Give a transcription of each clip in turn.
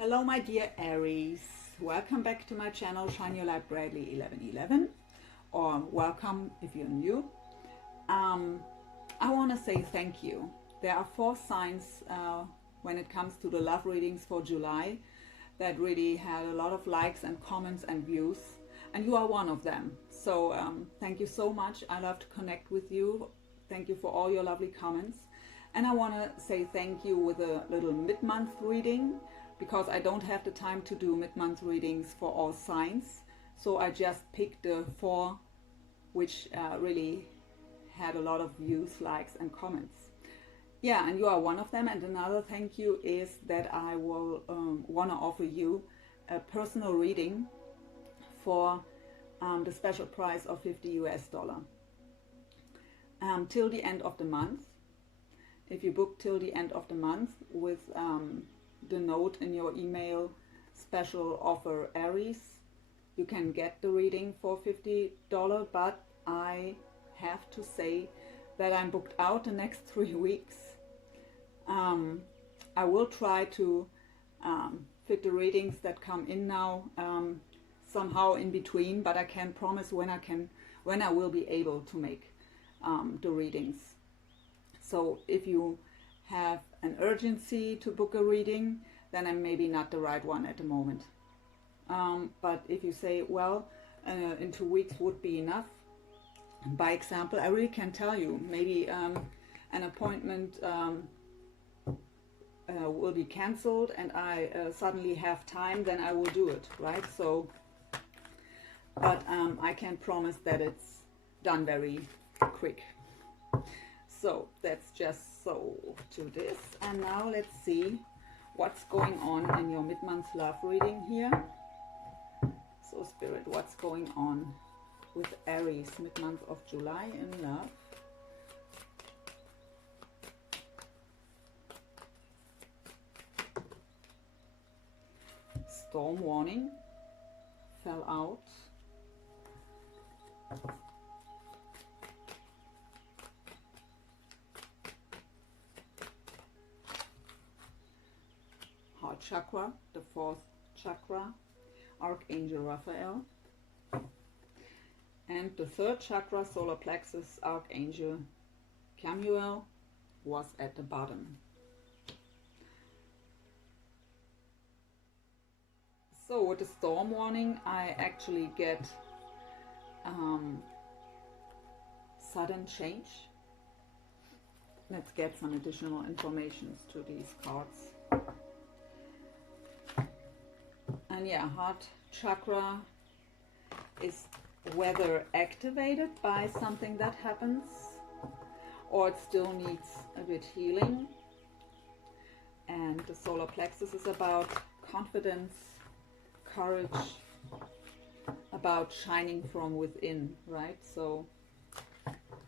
Hello my dear Aries, welcome back to my channel Shine Your Light Brightly 1111, or welcome if you're new. I want to say thank you. There are 4 signs when it comes to the love readings for July that really had a lot of likes and comments and views, and you are one of them. So thank you so much. I love to connect with you. Thank you for all your lovely comments. And I want to say thank you with a little mid-month reading, because I don't have the time to do mid-month readings for all signs. So I just picked the 4 which really had a lot of views, likes and comments. Yeah, and you are one of them. And another thank you is that I will want to offer you a personal reading for the special price of $50 US till the end of the month. If you book till the end of the month with the note in your email, special offer Aries, you can get the reading for $50, but I have to say that I'm booked out the next 3 weeks. I will try to fit the readings that come in now somehow in between, but I can't promise when I will be able to make the readings. So if you have an urgency to book a reading, then I'm maybe not the right one at the moment. But if you say, well, in 2 weeks would be enough, by example, I really can tell you, maybe an appointment will be cancelled and I suddenly have time, then I will do it, right? So, but I can promise that it's done very quick. So that's just so to this. And now let's see what's going on in your mid-month love reading here. So Spirit, what's going on with Aries mid-month of July in love? Storm warning fell out. Heart chakra, the 4th chakra, Archangel Raphael. And the 3rd chakra, solar plexus, Archangel Camuel, was at the bottom. So with the storm warning, I actually get sudden change. Let's get some additional information to these cards. And yeah, heart chakra is whether activated by something that happens or it still needs a bit healing. And the solar plexus is about confidence, courage, about shining from within, right? So,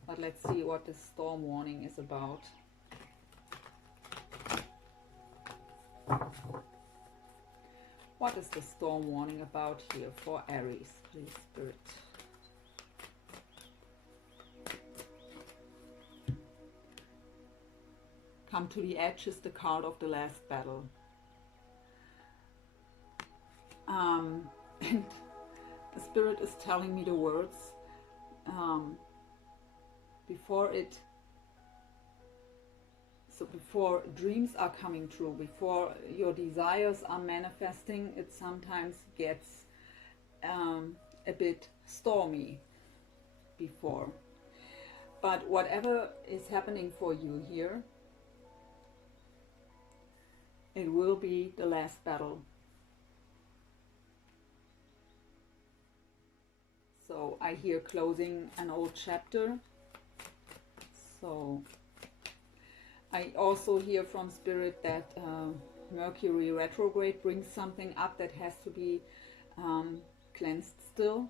but let's see what the storm warning is about. What is the storm warning about here for Aries, please, Spirit? Come to the edge is the card of the last battle. And the Spirit is telling me the words before dreams are coming true, before your desires are manifesting, it sometimes gets a bit stormy before. But whatever is happening for you here, it will be the last battle. So I hear closing an old chapter. So I also hear from Spirit that Mercury retrograde brings something up that has to be cleansed still.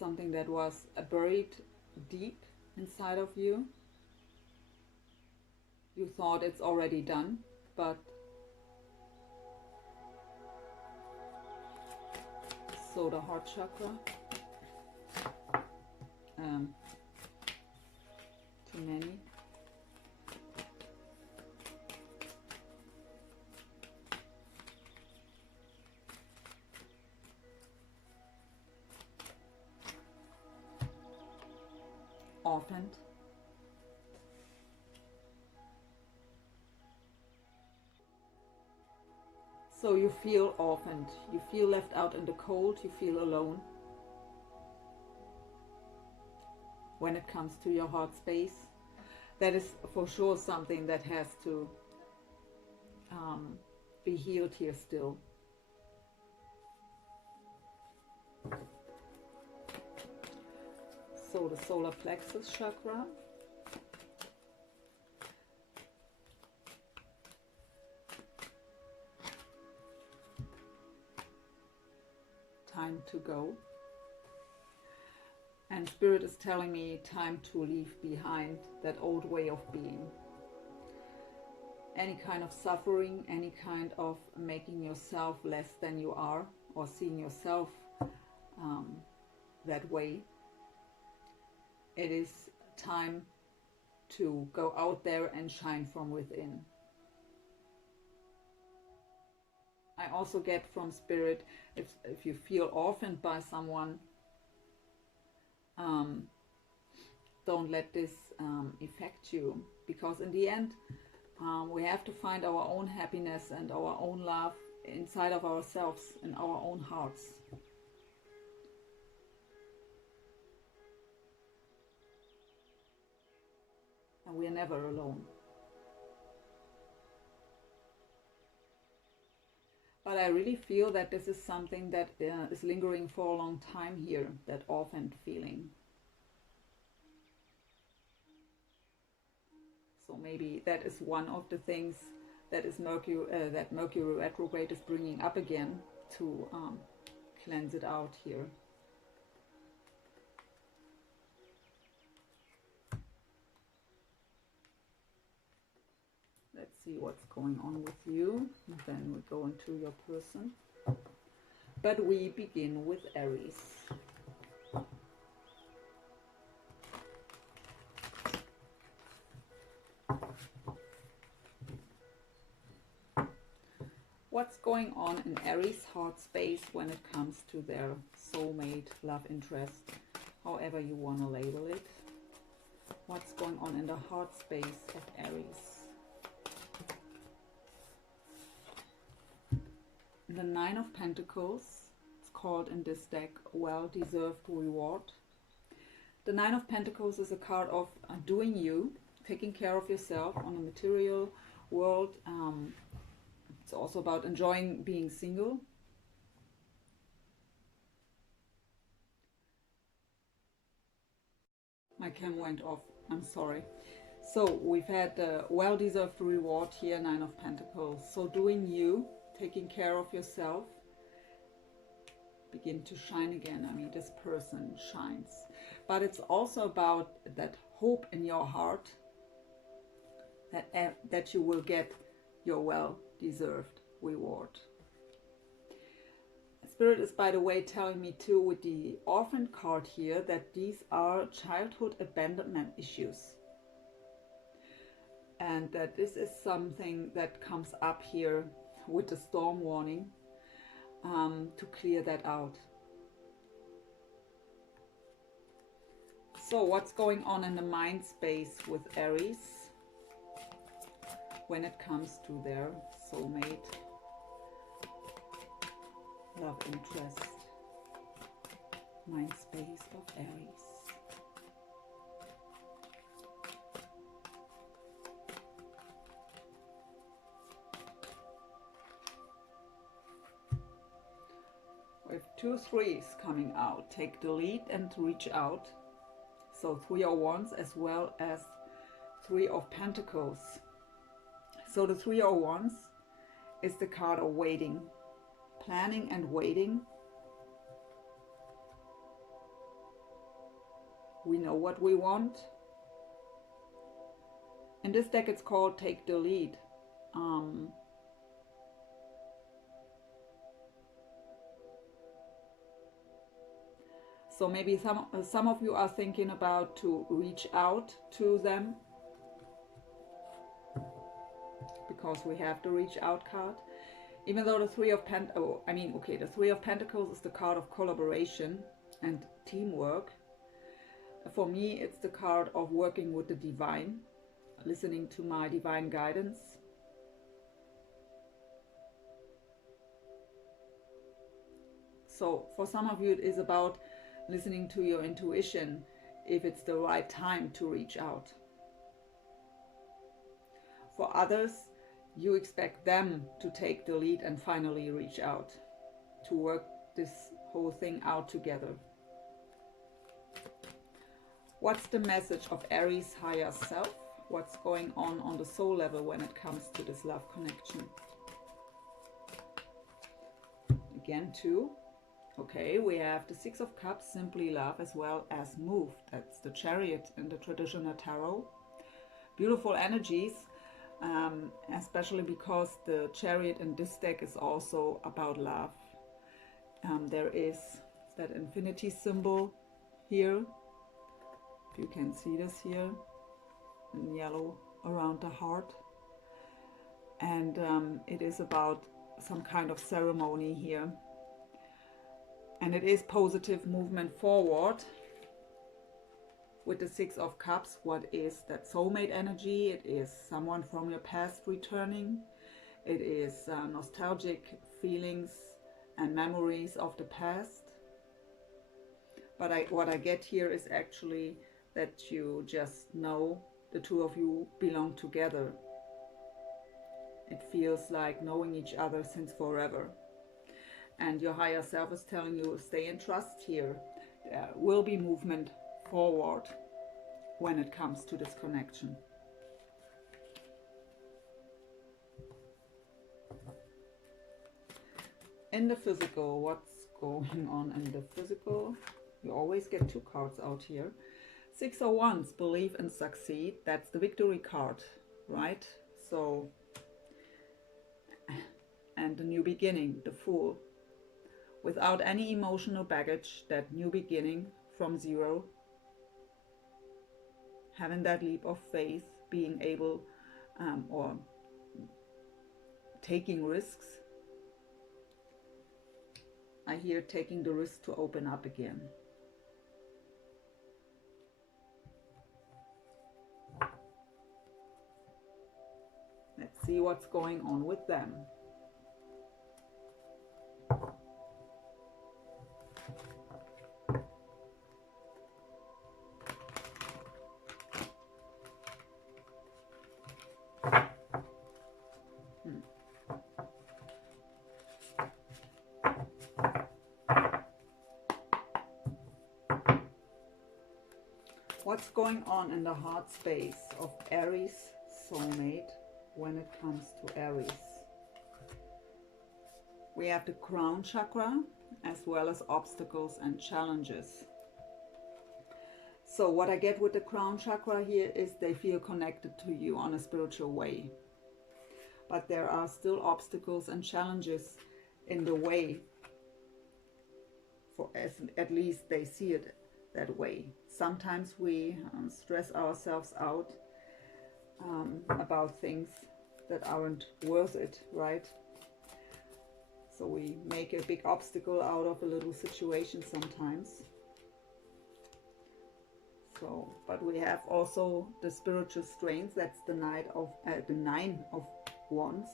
Something that was buried deep inside of you. You thought it's already done, but so the heart chakra. Too many. orphaned. So you feel orphaned, you feel left out in the cold, you feel alone. When it comes to your heart space, that is for sure something that has to be healed here still. So the solar plexus chakra. Time to go. And Spirit is telling me time to leave behind that old way of being. Any kind of suffering, any kind of making yourself less than you are, or seeing yourself that way. It is time to go out there and shine from within. I also get from Spirit, if you feel orphaned by someone, don't let this affect you, because in the end we have to find our own happiness and our own love inside of ourselves, in our own hearts. And we are never alone. But I really feel that this is something that is lingering for a long time here, that orphaned feeling. So maybe that is one of the things that is Mercury retrograde is bringing up again to cleanse it out here. Let's see what's going on with you, and then we go into your person. But we begin with Aries. What's going on in Aries heart space when it comes to their soulmate, love interest, however you want to label it? What's going on in the heart space of Aries? The Nine of Pentacles, it's called in this deck well-deserved reward. The Nine of Pentacles is a card of doing you, taking care of yourself on a material world. It's also about enjoying being single. My cam went off, I'm sorry. So we've had the well-deserved reward here, Nine of Pentacles. So doing you, taking care of yourself, begin to shine again. I mean, this person shines. But it's also about that hope in your heart that you will get your well-deserved reward. Spirit is, by the way, telling me too with the orphan card here that these are childhood abandonment issues. And that this is something that comes up here with the storm warning to clear that out. So what's going on in the mind space with Aries when it comes to their soulmate, love interest, mind space of Aries? We have 2 threes coming out. Take the lead and reach out. So 3 of Wands as well as 3 of Pentacles. So the 3 of Wands is the card of waiting, planning and waiting. We know what we want. In this deck it's called Take the Lead. So maybe some of you are thinking about to reach out to them, because we have the reach out card. Even though the 3 of the 3 of Pentacles is the card of collaboration and teamwork. for me, it's the card of working with the divine, listening to my divine guidance. So for some of you, it is about listening to your intuition, if it's the right time to reach out. For others, you expect them to take the lead and finally reach out, to work this whole thing out together. What's the message of Aries' higher self? What's going on the soul level when it comes to this love connection? Again, 2. Okay, we have the 6 of Cups, simply love as well as move. That's the Chariot in the traditional tarot. Beautiful energies, especially because the Chariot in this deck is also about love. There is that infinity symbol here. If you can see this here in yellow around the heart. And it is about some kind of ceremony here. And it is positive movement forward with the 6 of Cups. What is that? Soulmate energy. It is someone from your past returning. It is nostalgic feelings and memories of the past. But what I get here is actually that you just know the two of you belong together. It feels like knowing each other since forever. And your higher self is telling you, stay in trust here. There will be movement forward when it comes to this connection. In the physical, what's going on in the physical? You always get 2 cards out here. 6 of Wands, believe and succeed. That's the victory card, right? So, and the new beginning, the Fool. Without any emotional baggage, that new beginning from zero, having that leap of faith, being able or taking risks. I hear taking the risk to open up again. Let's see what's going on with them. What's going on in the heart space of Aries soulmate when it comes to Aries? We have the crown chakra as well as obstacles and challenges. So what I get with the crown chakra here is they feel connected to you on a spiritual way. But there are still obstacles and challenges in the way, for at least they see it that way. Sometimes we stress ourselves out about things that aren't worth it, right? So we make a big obstacle out of a little situation sometimes. So, but we have also the spiritual strength. That's the 9 of Wands.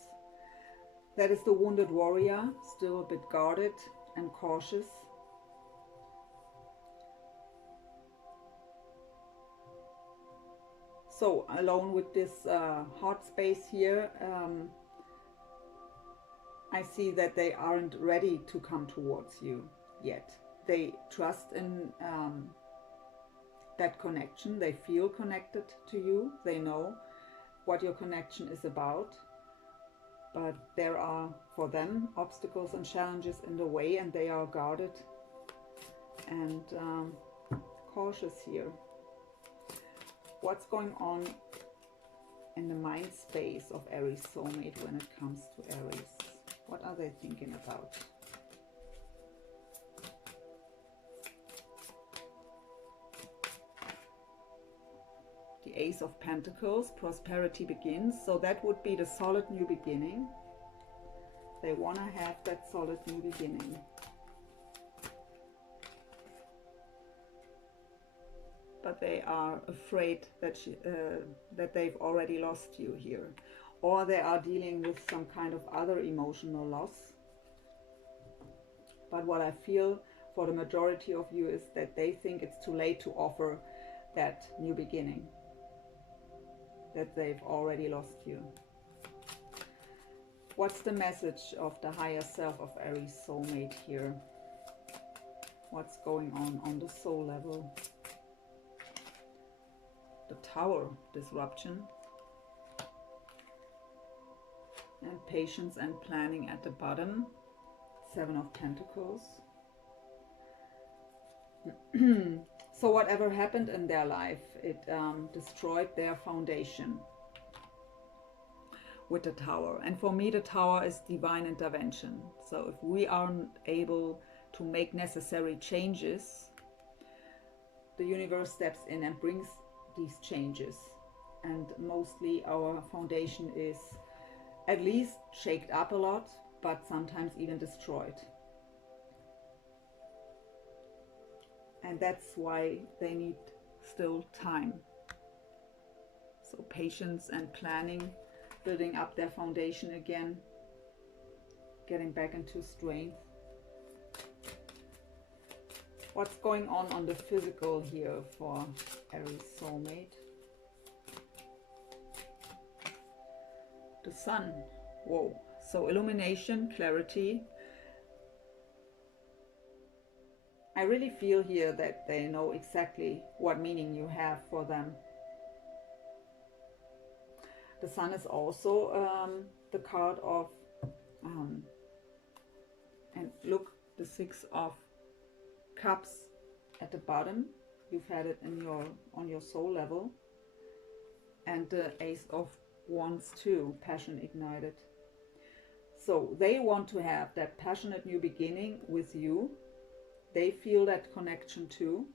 That is the wounded warrior, still a bit guarded and cautious. So alone with this heart space here, I see that they aren't ready to come towards you yet. They trust in that connection. They feel connected to you. They know what your connection is about. But there are, for them, obstacles and challenges in the way, and they are guarded and cautious here. What's going on in the mind space of Aries soulmate when it comes to Aries? What are they thinking about? The Ace of Pentacles, prosperity begins. So that would be the solid new beginning. They want to have that solid new beginning. but they are afraid that that they've already lost you here, or they are dealing with some kind of other emotional loss. But what I feel for the majority of you is that they think it's too late to offer that new beginning, that they've already lost you. What's the message of the higher self of Aries soulmate here? What's going on the soul level? The Tower, disruption. And patience and planning at the bottom. 7 of Pentacles. So whatever happened in their life, it destroyed their foundation with the Tower. And for me, the Tower is divine intervention. So if we aren't able to make necessary changes, the universe steps in and brings these changes. And mostly our foundation is at least shaked up a lot, but sometimes even destroyed. And that's why they need still time. So patience and planning, building up their foundation again, getting back into strength. What's going on the physical here for Aries soulmate? The Sun. Whoa. So illumination, clarity. I really feel here that they know exactly what meaning you have for them. The Sun is also the card of, and look, the 6 of Cups at the bottom. You've had it in on your soul level. And the Ace of Wands too, passion ignited. So they want to have that passionate new beginning with you. They feel that connection too.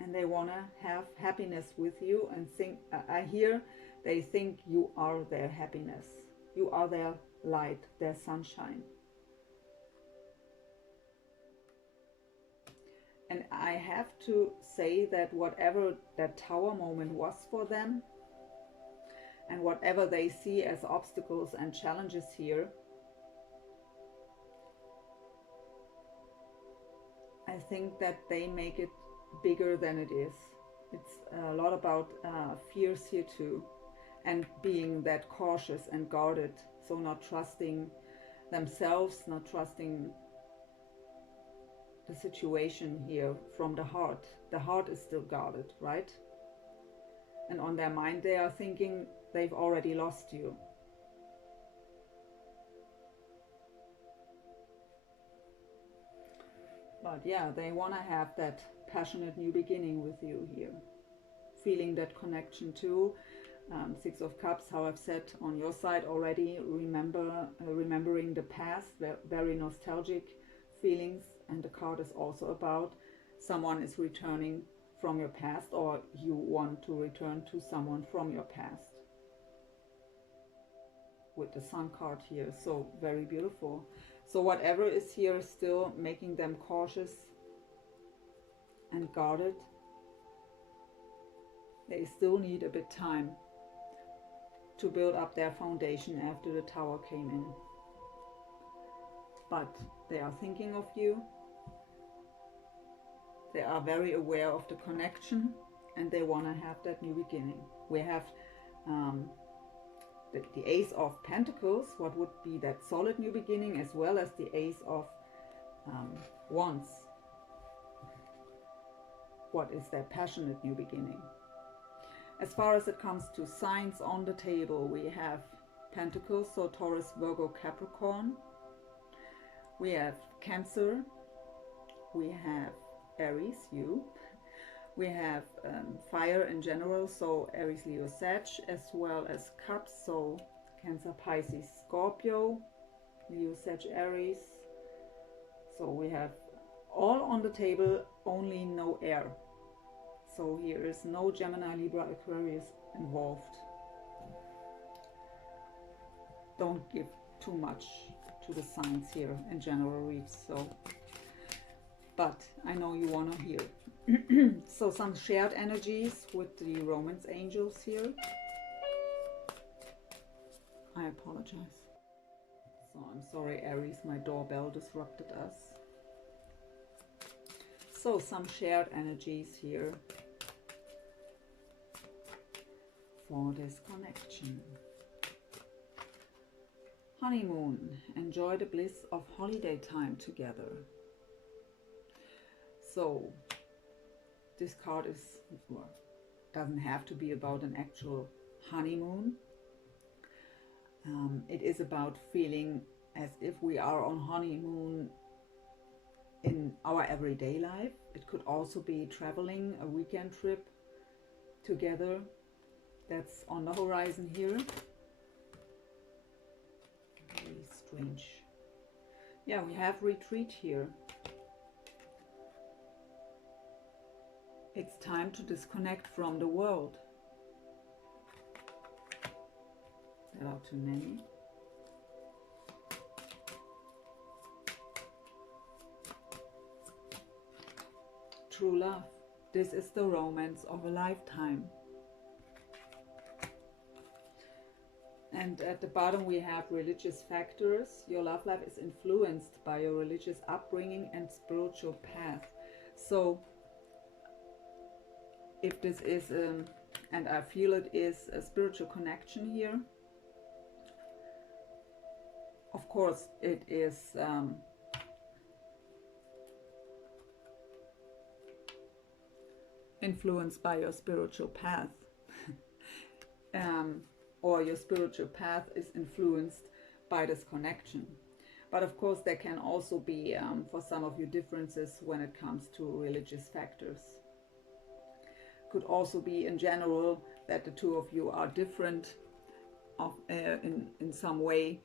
And they want to have happiness with you and think, I hear they think you are their happiness. You are their light, their sunshine. And I have to say that whatever that Tower moment was for them, and whatever they see as obstacles and challenges here, I think that they make it bigger than it is. It's a lot about fears here too, and being that cautious and guarded, so not trusting themselves, not trusting the situation here from the heart. The heart is still guarded, right? And on their mind they are thinking they've already lost you. But yeah, they want to have that passionate new beginning with you here. Feeling that connection too. 6 of Cups, how I've said on your side already, remembering the past, very nostalgic feelings. And the card is also about someone is returning from your past, or you want to return to someone from your past. With the Sun card here, so very beautiful. So whatever is here is still making them cautious and guarded. They still need a bit time to build up their foundation after the Tower came in. But they are thinking of you. They are very aware of the connection, and they want to have that new beginning. We have the Ace of Pentacles, what would be that solid new beginning, as well as the Ace of Wands. What is that passionate new beginning? As far as it comes to signs on the table, we have Pentacles, so Taurus, Virgo, Capricorn. We have Cancer. We have Aries, you. We have fire in general, so Aries, Leo, Sag, as well as Cups, so Cancer, Pisces, Scorpio, Leo, Sag, Aries. So we have all on the table, only no air. So here is no Gemini, Libra, Aquarius involved. Don't give too much to the signs here in general reads. So but I know you want to hear. So some shared energies with the romance angels here. I apologize. So I'm sorry, Aries, my doorbell disrupted us. So some shared energies here for this connection. Honeymoon, enjoy the bliss of holiday time together. So this card is, well, doesn't have to be about an actual honeymoon. It is about feeling as if we are on honeymoon in our everyday life. It could also be traveling, a weekend trip together. That's on the horizon here. Very strange. Yeah, we have retreat here. It's time to disconnect from the world. There are too many. True love. This is the romance of a lifetime. And at the bottom we have religious factors. Your love life is influenced by your religious upbringing and spiritual path. So if this is, and I feel it is, a spiritual connection here, of course it is influenced by your spiritual path. Or your spiritual path is influenced by this connection. But of course there can also be, for some of you, differences when it comes to religious factors. Could also be in general that the two of you are different in some way.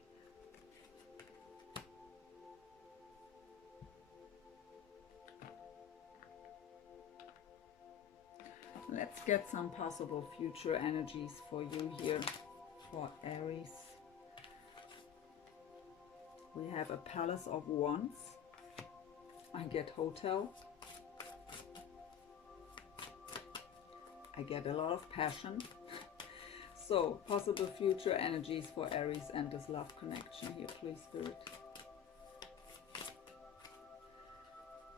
Let's get some possible future energies for you here, for Aries. We have a Palace of Wands. I get hotel. I get a lot of passion. So, possible future energies for Aries and this love connection here, please, Spirit.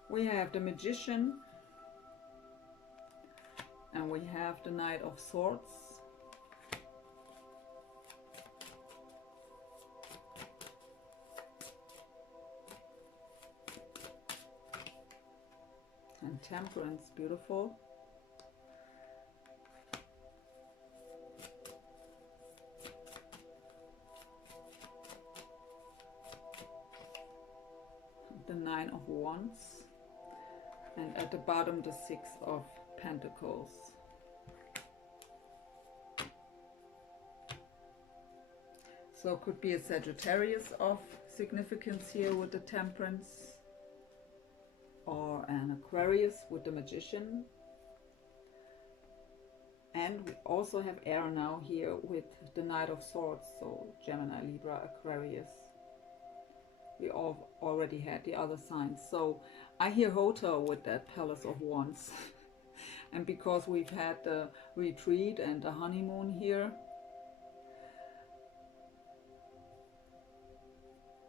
We have the Magician. And we have the Knight of Swords. And Temperance, beautiful. The Nine of Wands. And at the bottom, the Six of Pentacles. So it could be a Sagittarius of significance here with the Temperance, or an Aquarius with the Magician. And we also have air now here with the Knight of Swords, so Gemini, Libra, Aquarius. We all already had the other signs. So I hear hotel with that Palace of Wands. And because we've had the retreat and the honeymoon here,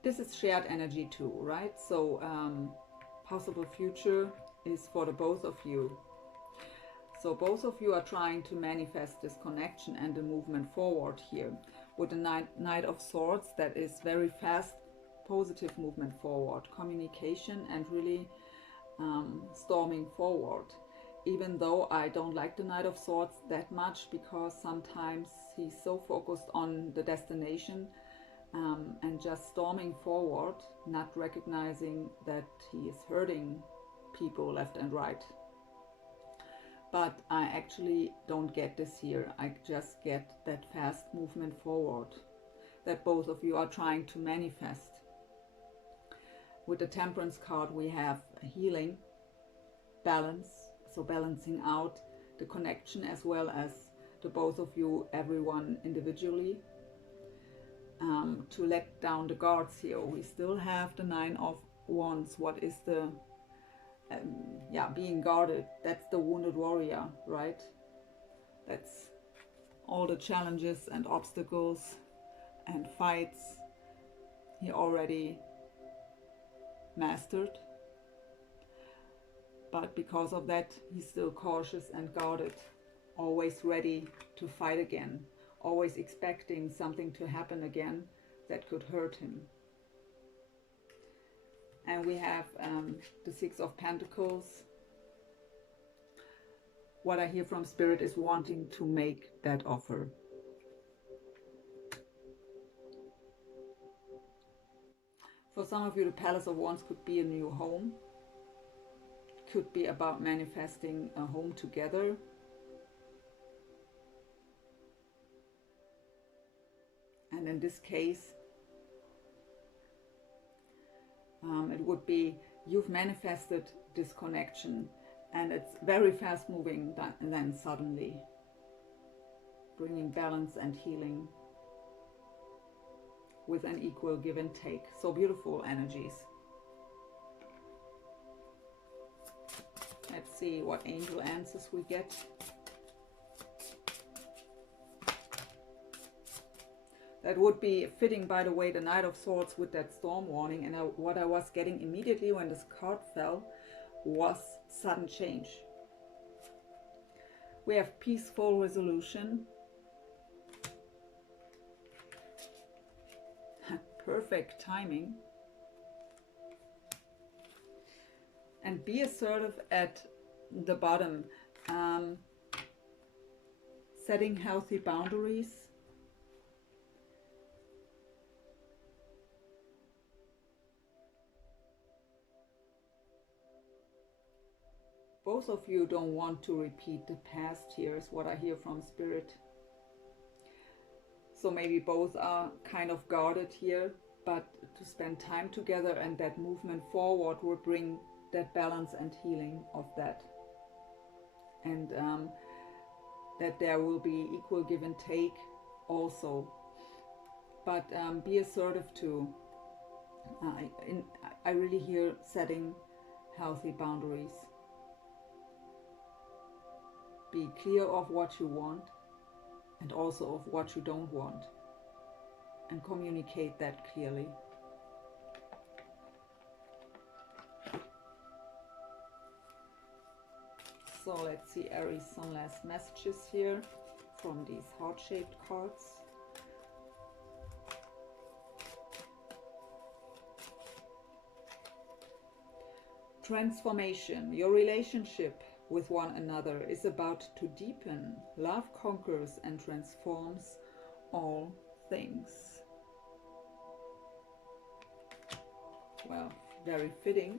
this is shared energy too, right? So possible future is for the both of you. So both of you are trying to manifest this connection and the movement forward here. With the Knight of Swords, that is very fast, positive movement forward, communication and really storming forward. Even though I don't like the Knight of Swords that much, because sometimes he's so focused on the destination and just storming forward, not recognizing that he is hurting people left and right. But I actually don't get this here. I just get that fast movement forward that both of you are trying to manifest. With the Temperance card we have healing, balance, so balancing out the connection as well as the both of you, everyone individually, to let down the guards here. We still have the Nine of Wands. What is the yeah, being guarded. That's the wounded warrior, right? That's all the challenges and obstacles and fights he already mastered. But because of that, he's still cautious and guarded, always ready to fight again, always expecting something to happen again that could hurt him. And we have the Six of Pentacles. What I hear from Spirit is wanting to make that offer. For some of you, the Palace of Wands could be a new home. Could be about manifesting a home together. And in this case, it would be you've manifested this connection and it's very fast moving, and then suddenly bringing balance and healing with an equal give and take. So beautiful energies. Let's see what angel answers we get. That would be fitting, by the way, the Knight of Swords with that storm warning. And what I was getting immediately when this card fell was sudden change. We have peaceful resolution. Perfect timing. And be assertive at the bottom. Setting healthy boundaries. Both of you don't want to repeat the past here, is what I hear from Spirit. So maybe both are kind of guarded here, but to spend time together and that movement forward will bring that balance and healing of that. And that there will be equal give and take also. But be assertive too. I really hear setting healthy boundaries. Be clear of what you want and also of what you don't want, and communicate that clearly. So let's see, Aries, some last messages here from these heart-shaped cards. Transformation. Your relationship with one another is about to deepen. Love conquers and transforms all things. Well, very fitting.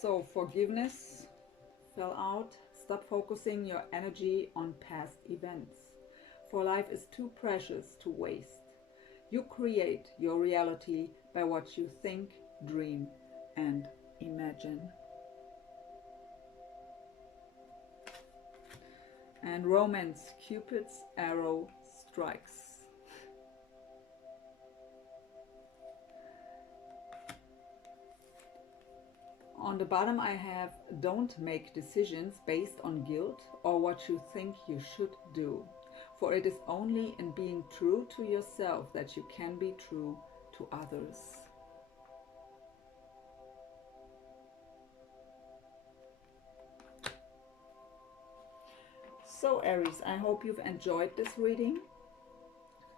So forgiveness fell out. Stop focusing your energy on past events. For life is too precious to waste. You create your reality by what you think, dream, and imagine. And romance, Cupid's arrow strikes. On the bottom I have, don't make decisions based on guilt or what you think you should do. For it is only in being true to yourself that you can be true to others. So Aries, I hope you've enjoyed this reading.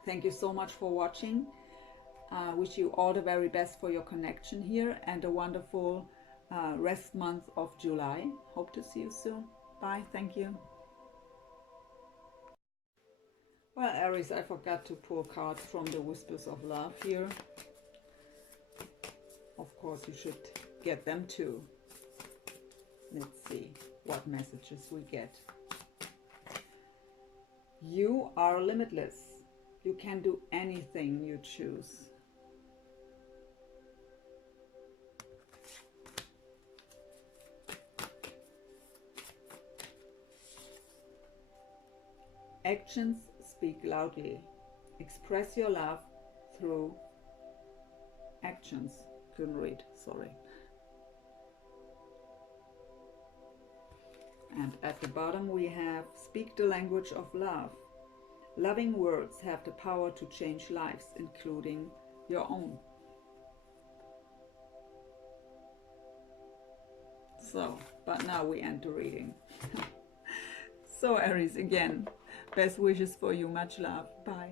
Thank you so much for watching. I wish you all the very best for your connection here and a wonderful rest month of July. Hope to see you soon. Bye. Thank you. Well, Aries, I forgot to pull cards from the Whispers of Love here. Of course, you should get them too. Let's see what messages we get. You are limitless. You can do anything you choose. Actions speak loudly. Express your love through actions. Couldn't read, sorry. And at the bottom we have, speak the language of love. Loving words have the power to change lives, including your own. So, but now we end the reading. So Aries, again, best wishes for you, much love, bye.